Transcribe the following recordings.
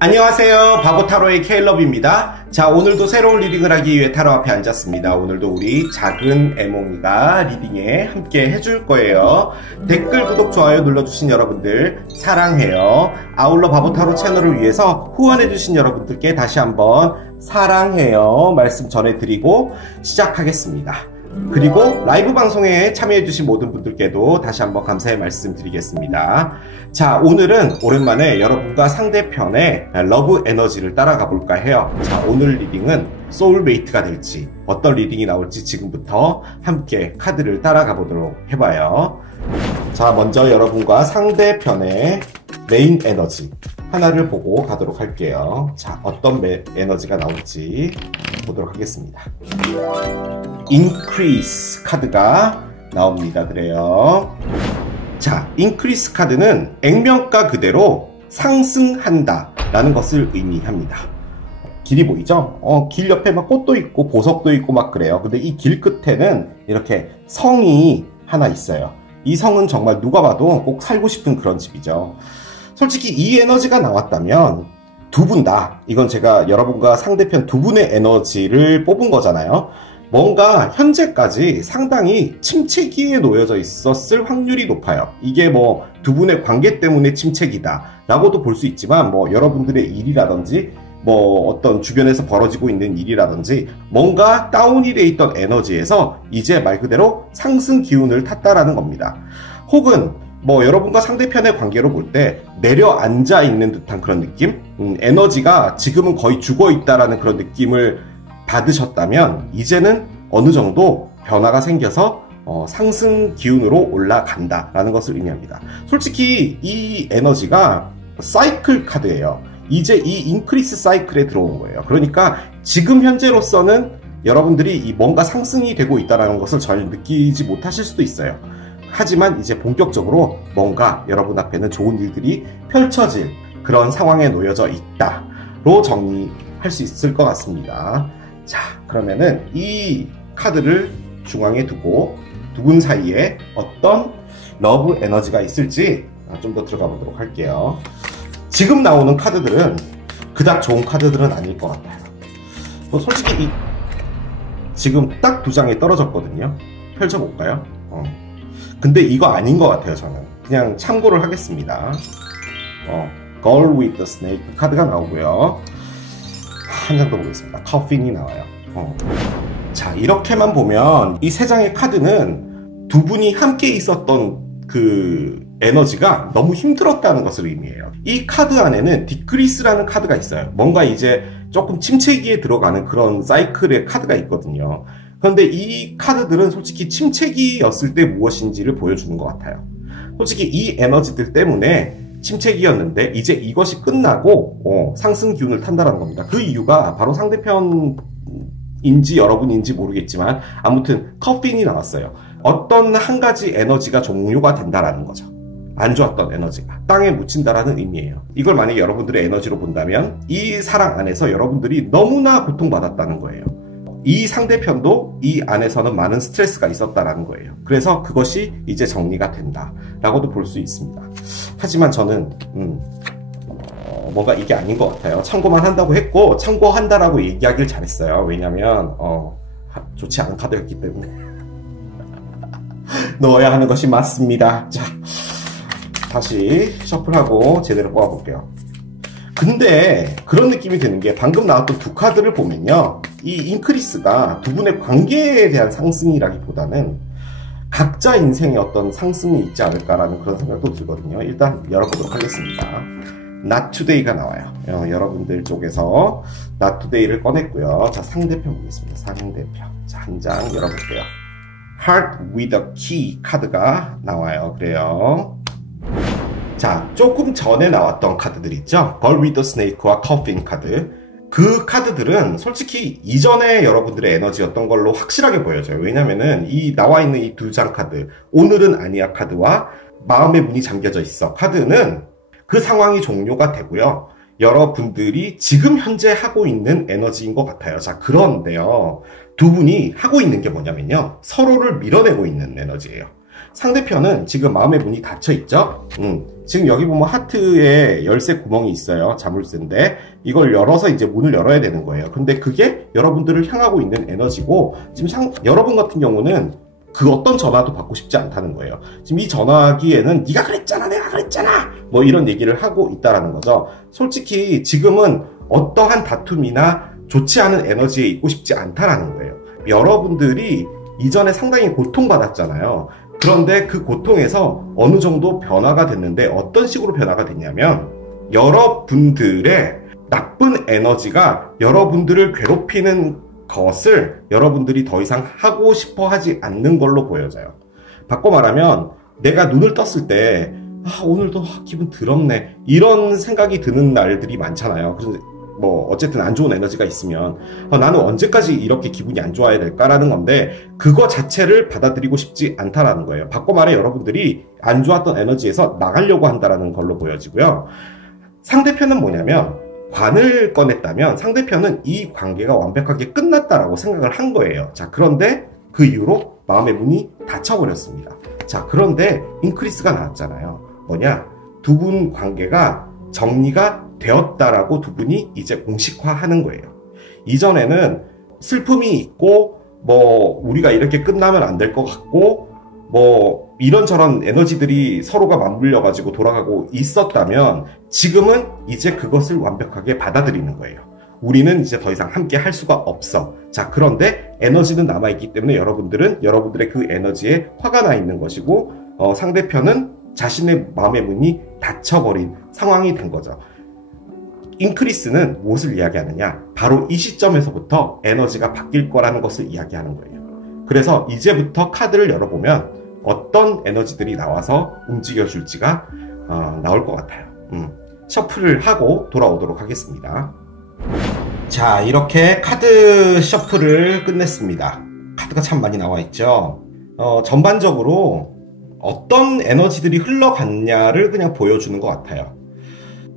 안녕하세요. 바보타로의 케일럽입니다. 자, 오늘도 새로운 리딩을 하기 위해 타로 앞에 앉았습니다. 오늘도 우리 작은 애몽이가 리딩에 함께 해줄 거예요. 댓글, 구독, 좋아요 눌러주신 여러분들 사랑해요. 아울러 바보타로 채널을 위해서 후원해주신 여러분들께 다시 한번 사랑해요 말씀 전해드리고 시작하겠습니다. 그리고 라이브 방송에 참여해주신 모든 분들께도 다시 한번 감사의 말씀 드리겠습니다. 자, 오늘은 오랜만에 여러분과 상대편의 러브 에너지를 따라가 볼까 해요. 자, 오늘 리딩은 소울메이트가 될지 어떤 리딩이 나올지 지금부터 함께 카드를 따라가 보도록 해봐요. 자, 먼저 여러분과 상대편의 메인 에너지 하나를 보고 가도록 할게요. 자, 어떤 에너지가 나올지 보도록 하겠습니다. Increase 카드가 나옵니다. 그래요. 자, Increase 카드는 액면가 그대로 상승한다 라는 것을 의미합니다. 길이 보이죠? 길 옆에 막 꽃도 있고 보석도 있고 막 그래요. 근데 이 길 끝에는 이렇게 성이 하나 있어요. 이 성은 정말 누가 봐도 꼭 살고 싶은 그런 집이죠. 솔직히 이 에너지가 나왔다면 두 분 다, 이건 제가 여러분과 상대편 두 분의 에너지를 뽑은 거잖아요. 뭔가 현재까지 상당히 침체기에 놓여져 있었을 확률이 높아요. 이게 뭐 두 분의 관계 때문에 침체기다 라고도 볼 수 있지만, 뭐 여러분들의 일이라든지 뭐 어떤 주변에서 벌어지고 있는 일이라든지 뭔가 다운이 돼 있던 에너지에서 이제 말 그대로 상승 기운을 탔다라는 겁니다. 혹은 뭐 여러분과 상대편의 관계로 볼 때 내려앉아 있는 듯한 그런 느낌? 에너지가 지금은 거의 죽어 있다라는 그런 느낌을 받으셨다면 이제는 어느 정도 변화가 생겨서 상승 기운으로 올라간다라는 것을 의미합니다. 솔직히 이 에너지가 사이클 카드예요. 이제 이 인크리스 사이클에 들어온 거예요. 그러니까 지금 현재로서는 여러분들이 이 뭔가 상승이 되고 있다는 것을 전혀 느끼지 못하실 수도 있어요. 하지만 이제 본격적으로 뭔가 여러분 앞에는 좋은 일들이 펼쳐질 그런 상황에 놓여져 있다로 정리할 수 있을 것 같습니다. 자, 그러면은 이 카드를 중앙에 두고 두 분 사이에 어떤 러브 에너지가 있을지 좀 더 들어가 보도록 할게요. 지금 나오는 카드들은 그닥 좋은 카드들은 아닐 것 같아요. 뭐 솔직히 지금 딱 두 장이 떨어졌거든요. 펼쳐볼까요? 근데 이거 아닌 것 같아요. 저는 그냥 참고를 하겠습니다. Girl with the Snake 카드가 나오고요. 한 장 더 보겠습니다. Coughing이 나와요. 자, 이렇게만 보면 이 세 장의 카드는 두 분이 함께 있었던 그 에너지가 너무 힘들었다는 것을 의미해요. 이 카드 안에는 디크리스라는 카드가 있어요. 뭔가 이제 조금 침체기에 들어가는 그런 사이클의 카드가 있거든요. 그런데 이 카드들은 솔직히 침체기였을 때 무엇인지를 보여주는 것 같아요. 솔직히 이 에너지들 때문에 침체기였는데 이제 이것이 끝나고 상승 기운을 탄다는 겁니다. 그 이유가 바로 상대편인지 여러분인지 모르겠지만 아무튼 커핑이 나왔어요. 어떤 한 가지 에너지가 종료가 된다라는 거죠. 안 좋았던 에너지가 땅에 묻힌다라는 의미예요. 이걸 만약에 여러분들의 에너지로 본다면 이 사랑 안에서 여러분들이 너무나 고통받았다는 거예요. 이 상대편도 이 안에서는 많은 스트레스가 있었다라는 거예요. 그래서 그것이 이제 정리가 된다라고도 볼 수 있습니다. 하지만 저는 뭔가 이게 아닌 것 같아요. 참고만 한다고 했고 참고한다라고 얘기하길 잘했어요. 왜냐면 좋지 않은 카드였기 때문에 넣어야 하는 것이 맞습니다. 자, 다시 셔플하고 제대로 뽑아볼게요. 근데 그런 느낌이 드는 게 방금 나왔던 두 카드를 보면요, 이 인크리스가 두 분의 관계에 대한 상승이라기보다는 각자 인생에 어떤 상승이 있지 않을까라는 그런 생각도 들거든요. 일단 열어보도록 하겠습니다. Not Today가 나와요. 여러분들 쪽에서 Not Today를 꺼냈고요. 자, 상대편 보겠습니다. 상대편. 자, 한 장 열어볼게요. Heart with a Key 카드가 나와요. 그래요. 자, 조금 전에 나왔던 카드들 있죠? Girl with the Snake와 Coughing 카드. 그 카드들은 솔직히 이전에 여러분들의 에너지였던 걸로 확실하게 보여져요. 왜냐면은 이 나와 있는 이 두 장 카드, 오늘은 아니야 카드와 마음의 문이 잠겨져 있어 카드는 그 상황이 종료가 되고요. 여러분들이 지금 현재 하고 있는 에너지인 것 같아요. 자, 그런데요, 두 분이 하고 있는 게 뭐냐면요, 서로를 밀어내고 있는 에너지예요. 상대편은 지금 마음의 문이 닫혀 있죠. 지금 여기 보면 하트에 열쇠 구멍이 있어요. 자물쇠인데 이걸 열어서 이제 문을 열어야 되는 거예요. 근데 그게 여러분들을 향하고 있는 에너지고, 지금 여러분 같은 경우는 그 어떤 전화도 받고 싶지 않다는 거예요. 지금 이 전화기에는 네가 그랬잖아, 내가 그랬잖아, 뭐 이런 얘기를 하고 있다라는 거죠. 솔직히 지금은 어떠한 다툼이나 좋지 않은 에너지에 있고 싶지 않다라는 거예요. 여러분들이 이전에 상당히 고통받았잖아요. 그런데 그 고통에서 어느 정도 변화가 됐는데, 어떤 식으로 변화가 됐냐면 여러분들의 나쁜 에너지가 여러분들을 괴롭히는 것을 여러분들이 더 이상 하고 싶어 하지 않는 걸로 보여져요. 바꿔 말하면 내가 눈을 떴을 때 오늘도 기분 더럽네, 이런 생각이 드는 날들이 많잖아요. 그래서 뭐 어쨌든 안 좋은 에너지가 있으면 나는 언제까지 이렇게 기분이 안 좋아야 될까라는 건데, 그거 자체를 받아들이고 싶지 않다라는 거예요. 바꿔 말해 여러분들이 안 좋았던 에너지에서 나가려고 한다라는 걸로 보여지고요. 상대편은 뭐냐면, 관을 꺼냈다면 상대편은 이 관계가 완벽하게 끝났다라고 생각을 한 거예요. 자, 그런데 그 이후로 마음의 문이 닫혀버렸습니다. 자, 그런데 인크리스가 나왔잖아요. 뭐냐? 두 분 관계가 정리가 되었다라고 두 분이 이제 공식화하는 거예요. 이전에는 슬픔이 있고, 뭐 우리가 이렇게 끝나면 안 될 것 같고, 뭐 이런저런 에너지들이 서로가 맞물려 가지고 돌아가고 있었다면, 지금은 이제 그것을 완벽하게 받아들이는 거예요. 우리는 이제 더 이상 함께 할 수가 없어. 자, 그런데 에너지는 남아있기 때문에 여러분들은 여러분들의 그 에너지에 화가 나 있는 것이고, 상대편은 자신의 마음의 문이 닫혀버린 상황이 된 거죠. 인크리스는 무엇을 이야기하느냐? 바로 이 시점에서부터 에너지가 바뀔 거라는 것을 이야기하는 거예요. 그래서 이제부터 카드를 열어보면 어떤 에너지들이 나와서 움직여줄지가 나올 것 같아요. 셔플을 하고 돌아오도록 하겠습니다. 자, 이렇게 카드 셔플을 끝냈습니다. 카드가 참 많이 나와 있죠. 전반적으로 어떤 에너지들이 흘러갔냐를 그냥 보여주는 것 같아요.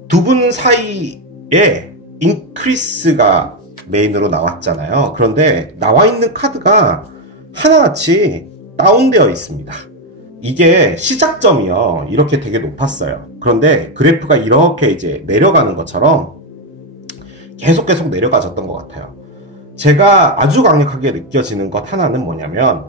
두 분 사이에 인크리스가 메인으로 나왔잖아요. 그런데 나와 있는 카드가 하나같이 다운되어 있습니다. 이게 시작점이요, 이렇게 되게 높았어요. 그런데 그래프가 이렇게 이제 내려가는 것처럼 계속 내려가졌던 것 같아요. 제가 아주 강력하게 느껴지는 것 하나는 뭐냐면,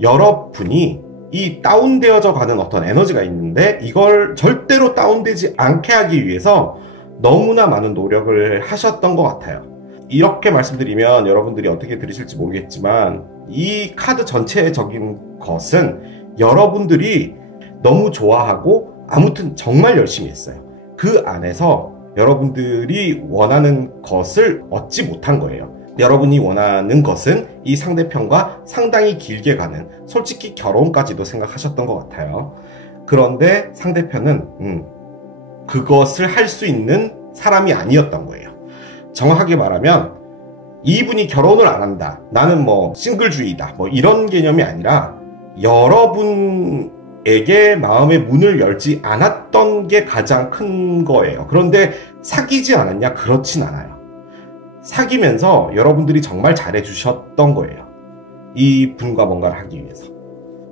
여러분이 이 다운되어져 가는 어떤 에너지가 있는데 이걸 절대로 다운되지 않게 하기 위해서 너무나 많은 노력을 하셨던 것 같아요. 이렇게 말씀드리면 여러분들이 어떻게 들으실지 모르겠지만, 이 카드 전체적인 것은 여러분들이 너무 좋아하고 아무튼 정말 열심히 했어요. 그 안에서 여러분들이 원하는 것을 얻지 못한 거예요. 여러분이 원하는 것은 이 상대편과 상당히 길게 가는, 솔직히 결혼까지도 생각하셨던 것 같아요. 그런데 상대편은 그것을 할 수 있는 사람이 아니었던 거예요. 정확하게 말하면 이분이 결혼을 안 한다, 나는 뭐 싱글주의다, 뭐 이런 개념이 아니라 여러분에게 마음의 문을 열지 않았던 게 가장 큰 거예요. 그런데 사귀지 않았냐? 그렇진 않아요. 사귀면서 여러분들이 정말 잘해주셨던 거예요. 이 분과 뭔가를 하기 위해서.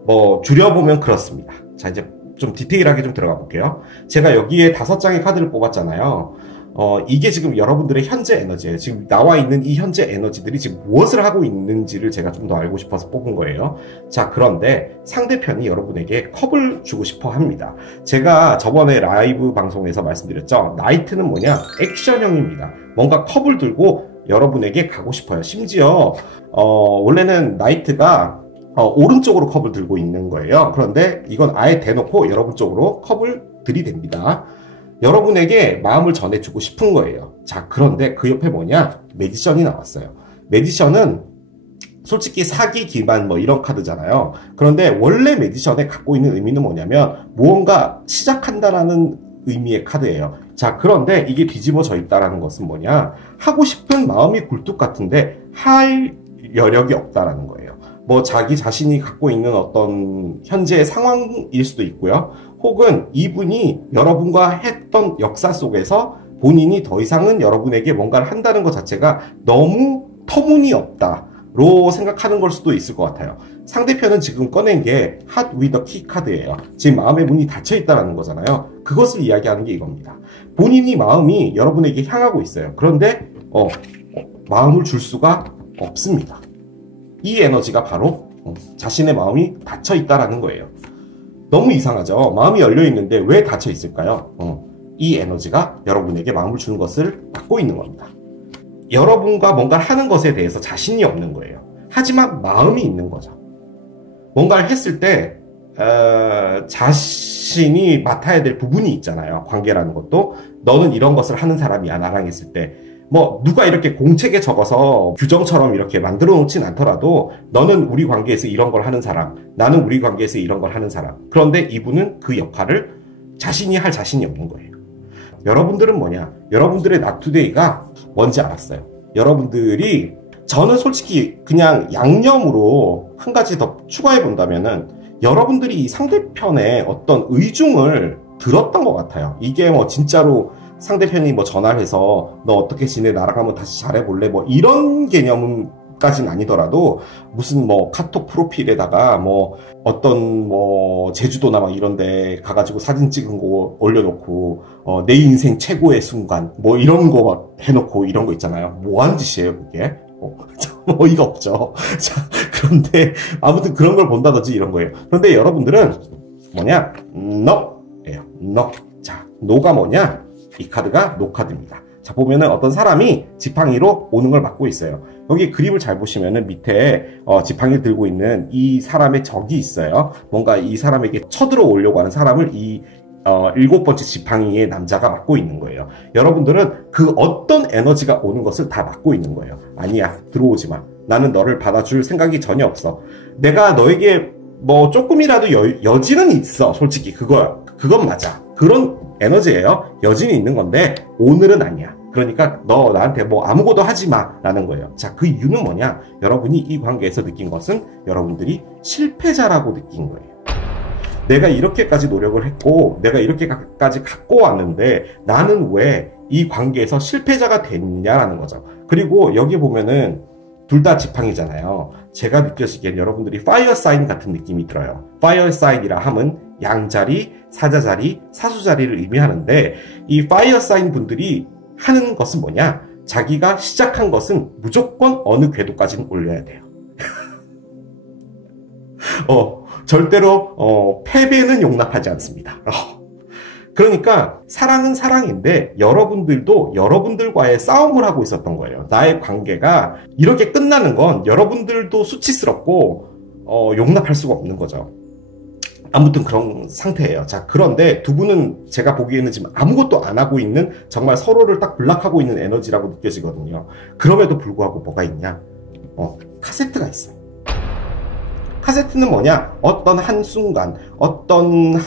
뭐 줄여보면 그렇습니다. 자, 이제 좀 디테일하게 좀 들어가 볼게요. 제가 여기에 5장의 카드를 뽑았잖아요. 이게 지금 여러분들의 현재 에너지예요. 지금 나와 있는 이 현재 에너지들이 지금 무엇을 하고 있는지를 제가 좀 더 알고 싶어서 뽑은 거예요. 자, 그런데 상대편이 여러분에게 컵을 주고 싶어 합니다. 제가 저번에 라이브 방송에서 말씀드렸죠. 나이트는 뭐냐? 액션형입니다. 뭔가 컵을 들고 여러분에게 가고 싶어요. 심지어 원래는 나이트가 오른쪽으로 컵을 들고 있는 거예요. 그런데 이건 아예 대놓고 여러분 쪽으로 컵을 들이댑니다. 여러분에게 마음을 전해주고 싶은 거예요. 자, 그런데 그 옆에 뭐냐? 매지션이 나왔어요. 매지션은 솔직히 사기 기반 뭐 이런 카드잖아요. 그런데 원래 매지션에 갖고 있는 의미는 뭐냐면 무언가 시작한다라는 의미의 카드예요. 자, 그런데 이게 뒤집어져 있다라는 것은 뭐냐? 하고 싶은 마음이 굴뚝 같은데 할 여력이 없다라는 거예요. 뭐 자기 자신이 갖고 있는 어떤 현재의 상황일 수도 있고요. 혹은 이분이 여러분과 했던 역사 속에서 본인이 더 이상은 여러분에게 뭔가를 한다는 것 자체가 너무 터무니없다. 로 생각하는 걸 수도 있을 것 같아요. 상대편은 지금 꺼낸 게 Heart with a Key 카드예요. 지금 마음의 문이 닫혀 있다는 거잖아요. 그것을 이야기하는 게 이겁니다. 본인이 마음이 여러분에게 향하고 있어요. 그런데 마음을 줄 수가 없습니다. 이 에너지가 바로 자신의 마음이 닫혀 있다라는 거예요. 너무 이상하죠? 마음이 열려 있는데 왜 닫혀 있을까요? 이 에너지가 여러분에게 마음을 주는 것을 막고 있는 겁니다. 여러분과 뭔가를 하는 것에 대해서 자신이 없는 거예요. 하지만 마음이 있는 거죠. 뭔가를 했을 때 자신이 맡아야 될 부분이 있잖아요. 관계라는 것도. 너는 이런 것을 하는 사람이야, 나랑 있을 때. 뭐 누가 이렇게 공책에 적어서 규정처럼 이렇게 만들어 놓진 않더라도 너는 우리 관계에서 이런 걸 하는 사람, 나는 우리 관계에서 이런 걸 하는 사람. 그런데 이분은 그 역할을 자신이 할 자신이 없는 거예요. 여러분들은 뭐냐? 여러분들의 낫투데이가 뭔지 알았어요. 여러분들이, 저는 솔직히 그냥 양념으로 한 가지 더 추가해 본다면은 여러분들이 이 상대편의 어떤 의중을 들었던 것 같아요. 이게 뭐 진짜로 상대편이 뭐 전화를 해서 너 어떻게 지내? 나랑 한번 다시 잘해볼래? 뭐 이런 개념까지는 아니더라도 무슨 뭐 카톡 프로필에다가 뭐 어떤 뭐 제주도나 막 이런 데 가가지고 사진 찍은 거 올려놓고 내 인생 최고의 순간 뭐 이런 거 막 해놓고 이런 거 있잖아요. 뭐 하는 짓이에요 그게? 어이가 없죠. 자, 그런데 아무튼 그런 걸 본다든지 이런 거예요. 그런데 여러분들은 뭐냐? NO예요. NO. 자, NO가 뭐냐? 이 카드가 NO 카드입니다. 자, 보면은 어떤 사람이 지팡이로 오는 걸 막고 있어요. 여기 그림을 잘 보시면은 밑에 지팡이를 들고 있는 이 사람의 적이 있어요. 뭔가 이 사람에게 쳐들어오려고 하는 사람을 이 7번째 지팡이의 남자가 막고 있는 거예요. 여러분들은 그 어떤 에너지가 오는 것을 다 막고 있는 거예요. 아니야, 들어오지 마. 나는 너를 받아줄 생각이 전혀 없어. 내가 너에게 뭐 조금이라도 여지는 있어. 솔직히 그건 맞아. 그런 에너지예요. 여지는 있는 건데 오늘은 아니야. 그러니까 너 나한테 뭐 아무것도 하지 마 라는 거예요. 자, 그 이유는 뭐냐? 여러분이 이 관계에서 느낀 것은 여러분들이 실패자라고 느낀 거예요. 내가 이렇게까지 노력을 했고 내가 이렇게까지 갖고 왔는데 나는 왜 이 관계에서 실패자가 됐냐라는 거죠. 그리고 여기 보면은 둘 다 지팡이잖아요. 제가 느껴지기엔 여러분들이 파이어 사인 같은 느낌이 들어요. 파이어 사인이라 함은 양자리, 사자자리, 사수자리를 의미하는데 이 파이어 사인 분들이 하는 것은 뭐냐? 자기가 시작한 것은 무조건 어느 궤도까지는 올려야 돼요. 절대로 패배는 용납하지 않습니다. 그러니까 사랑은 사랑인데 여러분들도 여러분들과의 싸움을 하고 있었던 거예요. 나의 관계가 이렇게 끝나는 건 여러분들도 수치스럽고 용납할 수가 없는 거죠. 아무튼 그런 상태예요. 자, 그런데 두 분은 제가 보기에는 지금 아무것도 안 하고 있는 정말 서로를 딱 블락하고 있는 에너지라고 느껴지거든요. 그럼에도 불구하고 뭐가 있냐? 카세트가 있어요. 카세트는 뭐냐? 어떤 한순간, 어떤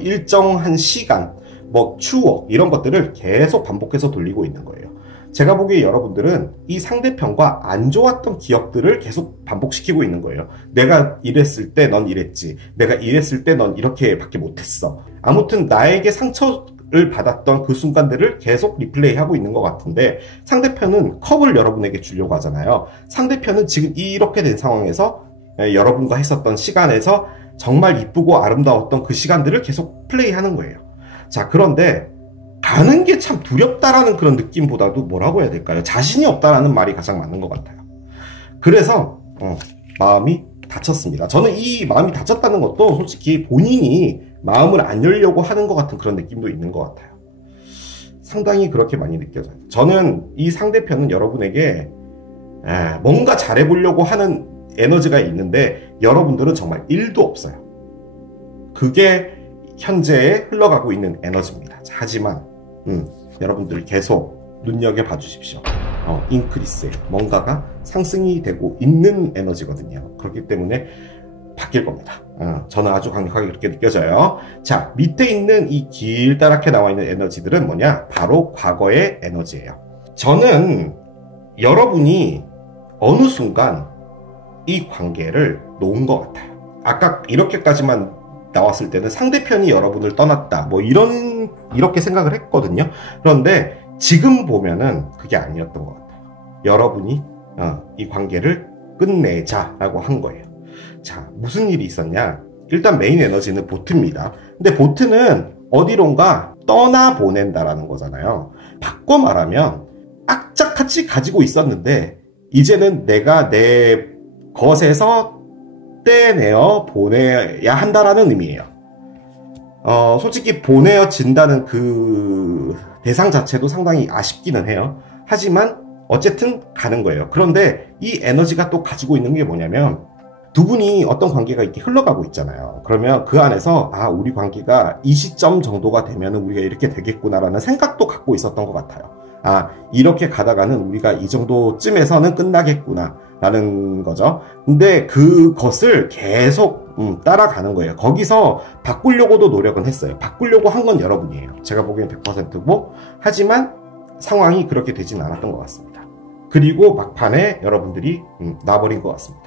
일정한 시간, 뭐 추억 이런 것들을 계속 반복해서 돌리고 있는 거예요. 제가 보기에 여러분들은 이 상대편과 안 좋았던 기억들을 계속 반복시키고 있는 거예요. 내가 이랬을 때 넌 이랬지. 내가 이랬을 때 넌 이렇게밖에 못했어. 아무튼 나에게 상처를 받았던 그 순간들을 계속 리플레이하고 있는 것 같은데 상대편은 컵을 여러분에게 주려고 하잖아요. 상대편은 지금 이렇게 된 상황에서 여러분과 했었던 시간에서 정말 이쁘고 아름다웠던 그 시간들을 계속 플레이하는 거예요. 자, 그런데 가는 게 참 두렵다라는 그런 느낌보다도 뭐라고 해야 될까요? 자신이 없다라는 말이 가장 맞는 것 같아요. 그래서 마음이 닫혔습니다. 저는 이 마음이 닫혔다는 것도 솔직히 본인이 마음을 안 열려고 하는 것 같은 그런 느낌도 있는 것 같아요. 상당히 그렇게 많이 느껴져요. 저는 이 상대편은 여러분에게 뭔가 잘해보려고 하는 에너지가 있는데 여러분들은 정말 1도 없어요. 그게 현재에 흘러가고 있는 에너지입니다. 하지만 여러분들 계속 눈여겨봐 주십시오. 인크리스, 뭔가가 상승이 되고 있는 에너지거든요. 그렇기 때문에 바뀔 겁니다. 저는 아주 강력하게 그렇게 느껴져요. 자, 밑에 있는 이 길다랗게 나와 있는 에너지들은 뭐냐? 바로 과거의 에너지예요. 저는 여러분이 어느 순간 이 관계를 놓은 것 같아요. 아까 이렇게까지만 나왔을 때는 상대편이 여러분을 떠났다 뭐 이렇게 생각을 했거든요. 그런데 지금 보면은 그게 아니었던 것 같아요. 여러분이 이 관계를 끝내자라고 한 거예요. 자, 무슨 일이 있었냐? 일단 메인 에너지는 보트입니다. 근데 보트는 어디론가 떠나보낸다라는 거잖아요. 바꿔 말하면 악착같이 가지고 있었는데 이제는 내가 내 것에서 떼내어 보내야 한다라는 의미예요. 솔직히 보내어진다는 그 대상 자체도 상당히 아쉽기는 해요. 하지만 어쨌든 가는 거예요. 그런데 이 에너지가 또 가지고 있는 게 뭐냐면 두 분이 어떤 관계가 이렇게 흘러가고 있잖아요. 그러면 그 안에서 우리 관계가 이 시점 정도가 되면 우리가 이렇게 되겠구나라는 생각도 갖고 있었던 것 같아요. 이렇게 가다가는 우리가 이 정도쯤에서는 끝나겠구나 라는 거죠. 근데 그것을 계속 따라가는 거예요. 거기서 바꾸려고도 노력은 했어요. 바꾸려고 한 건 여러분이에요. 제가 보기엔 100%고 하지만 상황이 그렇게 되진 않았던 것 같습니다. 그리고 막판에 여러분들이 놔버린 것 같습니다.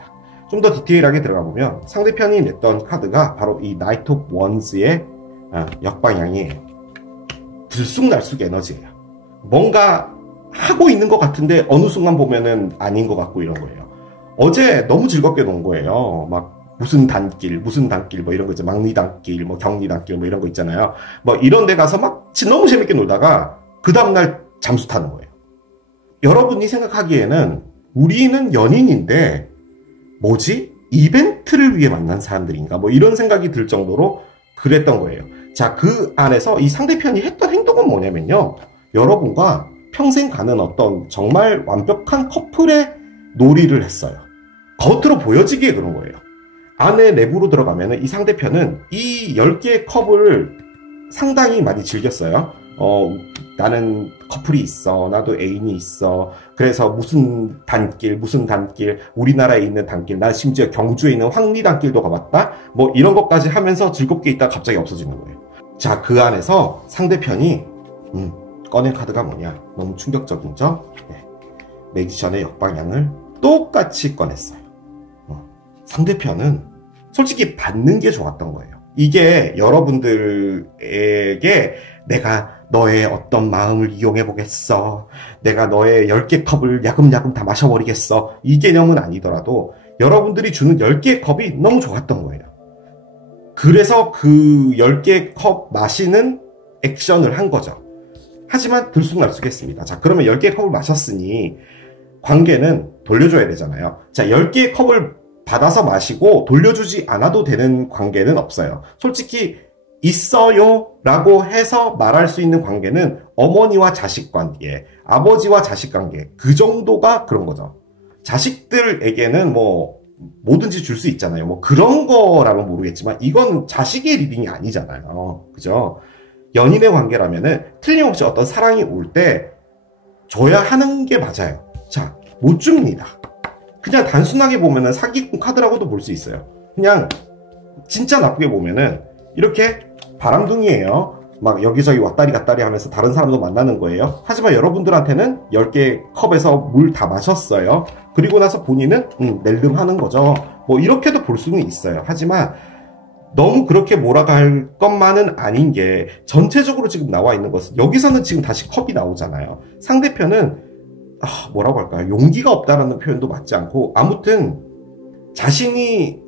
좀 더 디테일하게 들어가 보면 상대편이 냈던 카드가 바로 이 나이트 오브 원즈의 역방향이에요. 들쑥날쑥 에너지예요. 뭔가 하고 있는 것 같은데 어느 순간 보면은 아닌 것 같고 이런 거예요. 어제 너무 즐겁게 논 거예요. 막 무슨 단길 뭐 이런 거 있죠. 막리단길, 뭐 경리단길 뭐 이런 거 있잖아요. 뭐 이런 데 가서 막 너무 재밌게 놀다가 그 다음날 잠수 타는 거예요. 여러분이 생각하기에는 우리는 연인인데 뭐지? 이벤트를 위해 만난 사람들인가? 뭐 이런 생각이 들 정도로 그랬던 거예요. 자, 그 안에서 이 상대편이 했던 행동은 뭐냐면요. 여러분과 평생 가는 어떤 정말 완벽한 커플의 놀이를 했어요. 겉으로 보여지기에 그런 거예요. 안에 내부로 들어가면 이 상대편은 이 10개의 컵을 상당히 많이 즐겼어요. 나는 커플이 있어. 나도 애인이 있어. 그래서 무슨 단길, 우리나라에 있는 단길, 난 심지어 경주에 있는 황리단길도 가봤다. 뭐 이런 것까지 하면서 즐겁게 있다가 갑자기 없어지는 거예요. 자, 그 안에서 상대편이 꺼낸 카드가 뭐냐? 너무 충격적이죠? 네. 매지션의 역방향을 똑같이 꺼냈어요. 상대편은 솔직히 받는 게 좋았던 거예요. 이게 여러분들에게 내가 너의 어떤 마음을 이용해 보겠어. 내가 너의 10개 컵을 야금야금 다 마셔버리겠어. 이 개념은 아니더라도 여러분들이 주는 10개의 컵이 너무 좋았던 거예요. 그래서 그 10개의 컵 마시는 액션을 한 거죠. 하지만 들쑥날쑥했습니다. 자, 그러면 10개의 컵을 마셨으니 관계는 돌려줘야 되잖아요. 자, 10개의 컵을 받아서 마시고 돌려주지 않아도 되는 관계는 없어요. 솔직히 있어요 라고 해서 말할 수 있는 관계는 어머니와 자식 관계, 아버지와 자식 관계, 그 정도가 그런 거죠. 자식들에게는 뭐 뭐든지 줄 수 있잖아요. 뭐 그런 거라면 모르겠지만 이건 자식의 리딩이 아니잖아요. 그죠? 연인의 관계라면은 틀림없이 어떤 사랑이 올 때 줘야 하는 게 맞아요. 자, 못 줍니다. 그냥 단순하게 보면은 사기꾼 카드라고도 볼 수 있어요. 그냥 진짜 나쁘게 보면은 이렇게 바람둥이에요. 막 여기저기 왔다리 갔다리 하면서 다른 사람도 만나는 거예요. 하지만 여러분들한테는 10개 컵에서 물 다 마셨어요. 그리고 나서 본인은 낼름하는 거죠. 뭐 이렇게도 볼 수는 있어요. 하지만 너무 그렇게 몰아갈 것만은 아닌 게 전체적으로 지금 나와 있는 것은 여기서는 지금 다시 컵이 나오잖아요. 상대편은 뭐라고 할까요? 용기가 없다라는 표현도 맞지 않고 아무튼 자신이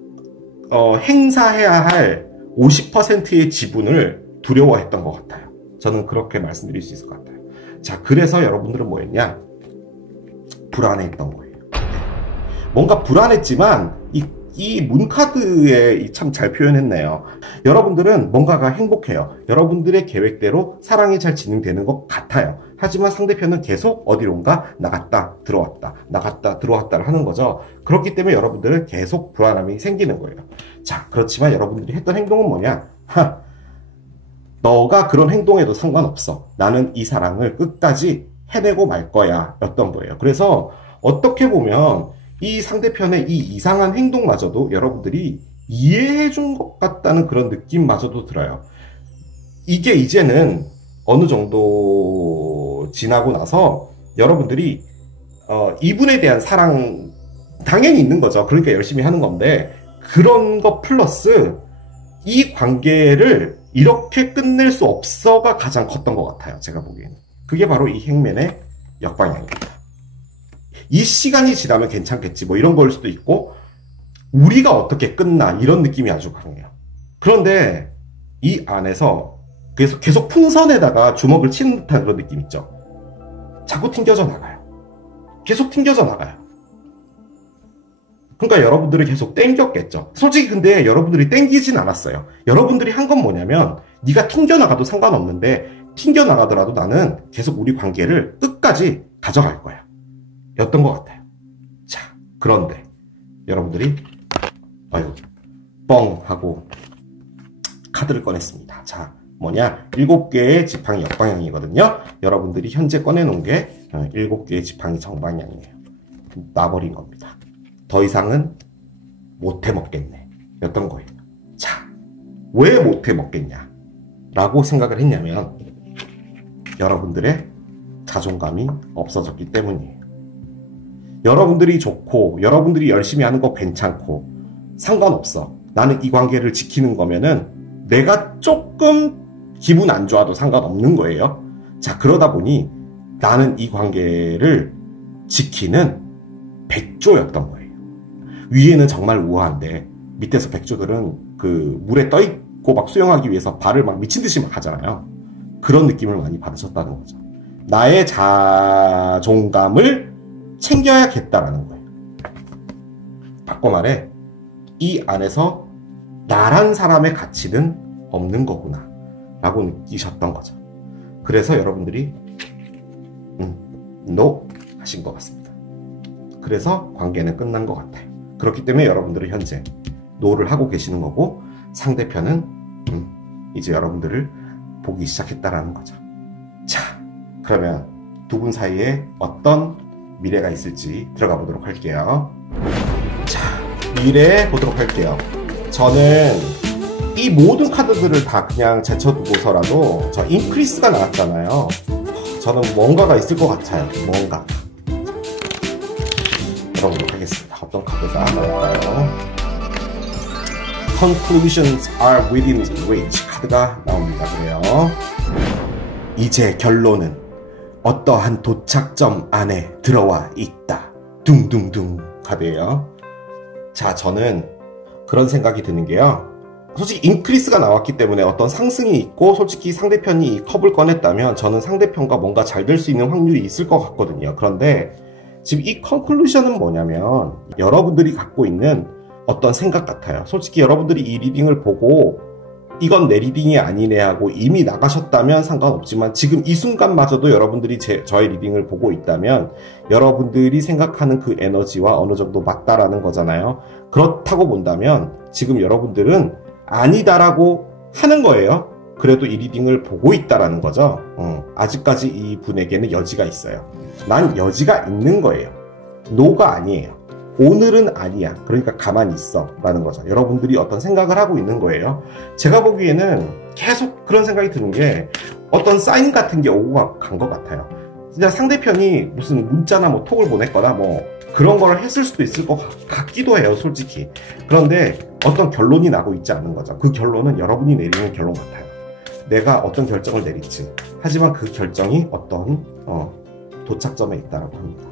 행사해야 할 50%의 지분을 두려워했던 것 같아요. 저는 그렇게 말씀드릴 수 있을 것 같아요. 자, 그래서 여러분들은 뭐 했냐? 불안해했던 거예요. 뭔가 불안했지만 이 문카드에 참 잘 표현했네요. 여러분들은 뭔가가 행복해요. 여러분들의 계획대로 사랑이 잘 진행되는 것 같아요. 하지만 상대편은 계속 어디론가 나갔다 들어왔다 나갔다 들어왔다를 하는 거죠. 그렇기 때문에 여러분들은 계속 불안함이 생기는 거예요. 자, 그렇지만 여러분들이 했던 행동은 뭐냐? 너가 그런 행동에도 상관없어. 나는 이 사랑을 끝까지 해내고 말 거야 였던 거예요. 그래서 어떻게 보면 이 상대편의 이 이상한 행동마저도 여러분들이 이해해 준 것 같다는 그런 느낌마저도 들어요. 이게 이제는 어느 정도 지나고 나서 여러분들이 이분에 대한 사랑 당연히 있는 거죠. 그러니까 열심히 하는 건데 그런 거 플러스 이 관계를 이렇게 끝낼 수 없어가 가장 컸던 것 같아요. 제가 보기에는. 그게 바로 이 행맨의 역방향입니다. 이 시간이 지나면 괜찮겠지 뭐 이런 걸 수도 있고 우리가 어떻게 끝나 이런 느낌이 아주 강해요. 그런데 이 안에서 계속 풍선에다가 주먹을 치는 듯한 그런 느낌 있죠. 자꾸 튕겨져 나가요. 계속 튕겨져 나가요. 그러니까 여러분들이 계속 땡겼겠죠. 솔직히 근데 여러분들이 땡기진 않았어요. 여러분들이 한 건 뭐냐면 네가 튕겨나가도 상관없는데 튕겨나가더라도 나는 계속 우리 관계를 끝까지 가져갈 거야. 였던 것 같아요. 자, 그런데 여러분들이 아유 뻥 하고 카드를 꺼냈습니다. 자, 뭐냐? 7개의 지팡이 역방향이거든요. 여러분들이 현재 꺼내놓은 게 7개의 지팡이 정방향이에요. 놔버린 겁니다. 더 이상은 못해 먹겠네 였던 거예요. 자, 왜 못해 먹겠냐 라고 생각을 했냐면 여러분들의 자존감이 없어졌기 때문이에요. 여러분들이 좋고 여러분들이 열심히 하는 거 괜찮고 상관없어. 나는 이 관계를 지키는 거면은 내가 조금 기분 안 좋아도 상관없는 거예요. 자, 그러다 보니 나는 이 관계를 지키는 백조였던 거예요. 위에는 정말 우아한데 밑에서 백조들은 그 물에 떠있고 막 수영하기 위해서 발을 막 미친 듯이 막 하잖아요. 그런 느낌을 많이 받으셨다는 거죠. 나의 자존감을 챙겨야겠다라는 거예요. 바꿔 말해 이 안에서 나란 사람의 가치는 없는 거구나 라고 느끼셨던 거죠. 그래서 여러분들이 NO 하신 것 같습니다. 그래서 관계는 끝난 것 같아요. 그렇기 때문에 여러분들은 현재 NO를 하고 계시는 거고 상대편은 이제 여러분들을 보기 시작했다라는 거죠. 자, 그러면 두 분 사이에 어떤 미래가 있을지 들어가 보도록 할게요. 자, 미래 보도록 할게요. 저는 이 모든 카드들을 다 그냥 제쳐두고서라도 저 인크리스가 나왔잖아요. 저는 뭔가가 있을 것 같아요. 뭔가. 들어보도록 하겠습니다. 어떤 카드가 나올까요? Conclusions are within reach 카드가 나옵니다. 그래요. 이제 결론은 어떠한 도착점 안에 들어와 있다. 둥둥둥 카드예요. 자, 저는 그런 생각이 드는 게요. 솔직히 인크리스가 나왔기 때문에 어떤 상승이 있고 솔직히 상대편이 이 컵을 꺼냈다면 저는 상대편과 뭔가 잘 될 수 있는 확률이 있을 것 같거든요. 그런데 지금 이 컨클루션은 뭐냐면 여러분들이 갖고 있는 어떤 생각 같아요. 솔직히 여러분들이 이 리딩을 보고 이건 내 리딩이 아니네 하고 이미 나가셨다면 상관없지만 지금 이 순간마저도 여러분들이 저의 리딩을 보고 있다면 여러분들이 생각하는 그 에너지와 어느 정도 맞다라는 거잖아요. 그렇다고 본다면 지금 여러분들은 아니다라고 하는 거예요. 그래도 이 리딩을 보고 있다라는 거죠. 아직까지 이 분에게는 여지가 있어요. 난 여지가 있는 거예요. 노가 아니에요. 오늘은 아니야. 그러니까 가만히 있어 라는 거죠. 여러분들이 어떤 생각을 하고 있는 거예요. 제가 보기에는 계속 그런 생각이 드는 게 어떤 사인 같은 게 오고 간 것 같아요. 진짜 상대편이 무슨 문자나 뭐 톡을 보냈거나 뭐 그런 걸 했을 수도 있을 것 같기도 해요. 솔직히. 그런데 어떤 결론이 나고 있지 않는 거죠. 그 결론은 여러분이 내리는 결론 같아요. 내가 어떤 결정을 내릴지. 하지만 그 결정이 어떤 도착점에 있다고 합니다.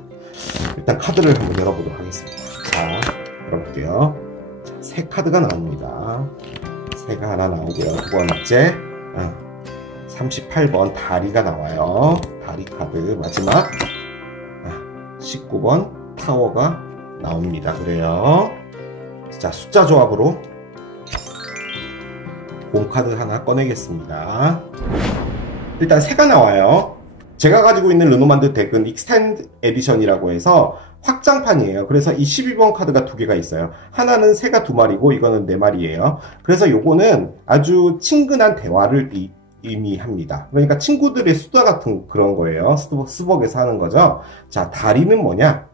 일단 카드를 한번 열어보도록 하겠습니다. 자, 열어볼게요. 자, 새 카드가 나옵니다. 새가 하나 나오고요. 두 번째 38번 다리가 나와요. 다리 카드 마지막 19번 타워가 나옵니다. 그래요. 자, 숫자 조합으로 공카드 하나 꺼내겠습니다. 일단 새가 나와요. 제가 가지고 있는 르노만드 덱은 익스텐드 에디션이라고 해서 확장판이에요. 그래서 이 12번 카드가 두 개가 있어요. 하나는 새가 두 마리고 이거는 네 마리예요. 그래서 요거는 아주 친근한 대화를 의미합니다. 그러니까 친구들의 수다 같은 그런 거예요. 스벅에서 하는 거죠. 자, 다리는 뭐냐?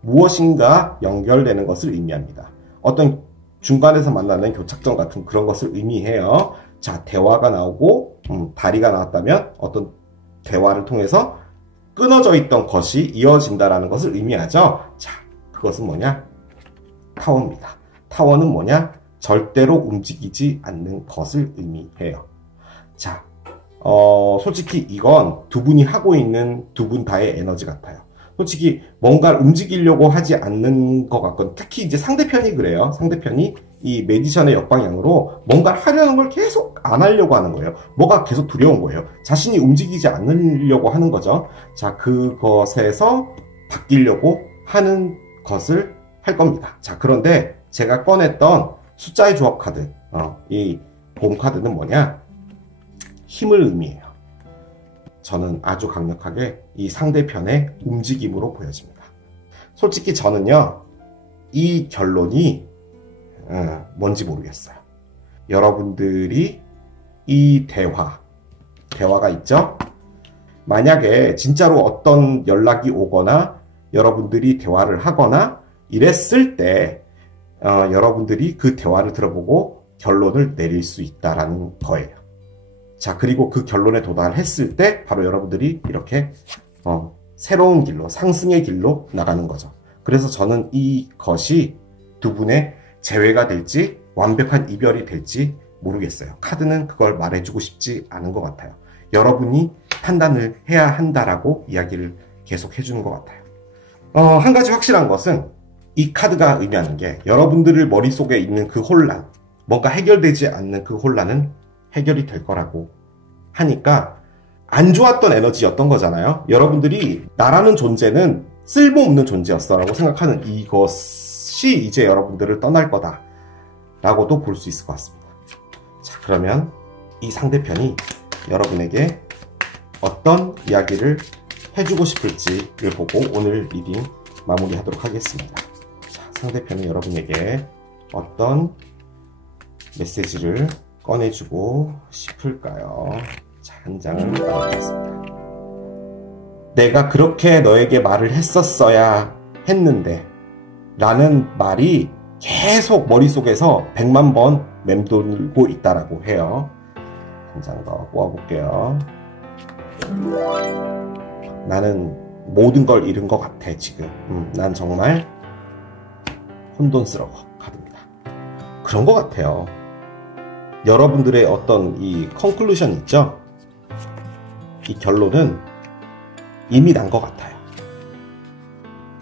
무엇인가 연결되는 것을 의미합니다. 어떤 중간에서 만나는 교착점 같은 그런 것을 의미해요. 자, 대화가 나오고 다리가 나왔다면 어떤 대화를 통해서 끊어져 있던 것이 이어진다라는 것을 의미하죠. 자, 그것은 뭐냐? 타워입니다. 타워는 뭐냐? 절대로 움직이지 않는 것을 의미해요. 자, 솔직히 이건 두 분이 하고 있는 두 분 다의 에너지 같아요. 솔직히 뭔가를 움직이려고 하지 않는 것 같건, 특히 이제 상대편이 그래요. 상대편이 이 매지션의 역방향으로 뭔가를 하려는 걸 계속 안 하려고 하는 거예요. 뭐가 계속 두려운 거예요. 자신이 움직이지 않으려고 하는 거죠. 자, 그것에서 바뀌려고 하는 것을 할 겁니다. 자, 그런데 제가 꺼냈던 숫자의 조합 카드, 이 봄 카드는 뭐냐? 힘을 의미해요. 저는 아주 강력하게 이 상대편의 움직임으로 보여집니다. 솔직히 저는요, 이 결론이 뭔지 모르겠어요. 여러분들이 이 대화가 있죠? 만약에 진짜로 어떤 연락이 오거나 여러분들이 대화를 하거나 이랬을 때 여러분들이 그 대화를 들어보고 결론을 내릴 수 있다라는 거예요. 자, 그리고 그 결론에 도달했을 때 바로 여러분들이 이렇게 새로운 길로, 상승의 길로 나가는 거죠. 그래서 저는 이것이 두 분의 재회가 될지 완벽한 이별이 될지 모르겠어요. 카드는 그걸 말해주고 싶지 않은 것 같아요. 여러분이 판단을 해야 한다라고 이야기를 계속 해주는 것 같아요. 한 가지 확실한 것은 이 카드가 의미하는 게 여러분들의 머릿속에 있는 그 혼란, 뭔가 해결되지 않는 그 혼란은 해결이 될 거라고 하니까 안 좋았던 에너지였던 거잖아요. 여러분들이 나라는 존재는 쓸모없는 존재였어 라고 생각하는 이것이 이제 여러분들을 떠날 거다 라고도 볼 수 있을 것 같습니다. 자, 그러면 이 상대편이 여러분에게 어떤 이야기를 해주고 싶을지를 보고 오늘 리딩 마무리하도록 하겠습니다. 자, 상대편이 여러분에게 어떤 메시지를 꺼내주고 싶을까요? 자, 한 장을 꺼내겠습니다. 내가 그렇게 너에게 말을 했었어야 했는데 라는 말이 계속 머릿속에서 100만 번 맴돌고 있다라고 해요. 한 장 더 뽑아볼게요. 나는 모든 걸 잃은 것 같아 지금. 난 정말 혼돈스러워 카드입니다. 그런 것 같아요. 여러분들의 어떤 이 컨클루션 있죠? 이 결론은 이미 난 것 같아요.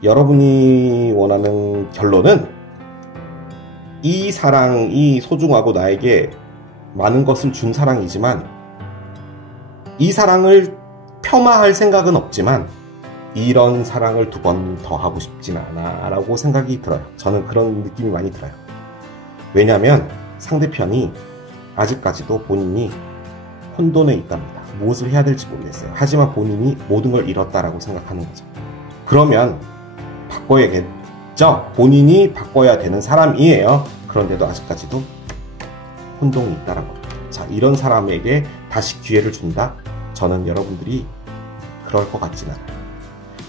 여러분이 원하는 결론은 이 사랑이 소중하고 나에게 많은 것을 준 사랑이지만 이 사랑을 폄하할 생각은 없지만 이런 사랑을 두 번 더 하고 싶진 않아 라고 생각이 들어요. 저는 그런 느낌이 많이 들어요. 왜냐하면 상대편이 아직까지도 본인이 혼돈에 있답니다. 무엇을 해야 될지 모르겠어요. 하지만 본인이 모든 걸 잃었다라고 생각하는 거죠. 그러면 바꿔야겠죠? 본인이 바꿔야 되는 사람이에요. 그런데도 아직까지도 혼동이 있다라고 합니다. 자, 이런 사람에게 다시 기회를 준다? 저는 여러분들이 그럴 것 같지는 않아요.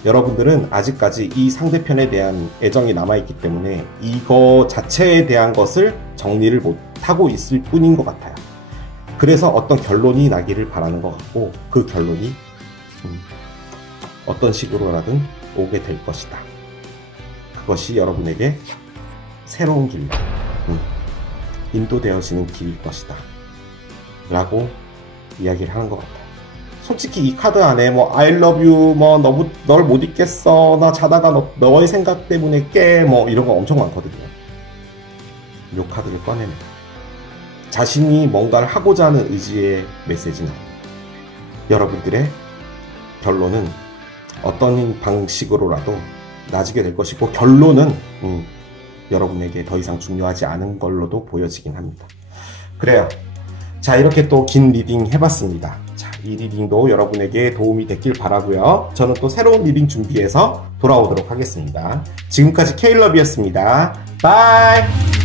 여러분들은 아직까지 이 상대편에 대한 애정이 남아있기 때문에 이거 자체에 대한 것을 정리를 못하고 있을 뿐인 것 같아요. 그래서 어떤 결론이 나기를 바라는 것 같고 그 결론이 어떤 식으로라든 오게 될 것이다. 그것이 여러분에게 새로운 길로 인도되어지는 길일 것이다 라고 이야기를 하는 것 같아요. 솔직히 이 카드 안에 뭐 I love you, 뭐 너무 널 못 잊겠어, 나 자다가 너의 생각 때문에 깨, 뭐 이런 거 엄청 많거든요. 요 카드를 꺼내면 자신이 뭔가를 하고자 하는 의지의 메시지는 여러분들의 결론은 어떤 방식으로라도 나지게 될 것이고 결론은 여러분에게 더 이상 중요하지 않은 걸로도 보여지긴 합니다. 그래요. 자, 이렇게 또 긴 리딩 해봤습니다. 자, 이 리딩도 여러분에게 도움이 됐길 바라고요. 저는 또 새로운 리딩 준비해서 돌아오도록 하겠습니다. 지금까지 K러비였습니다. 바이!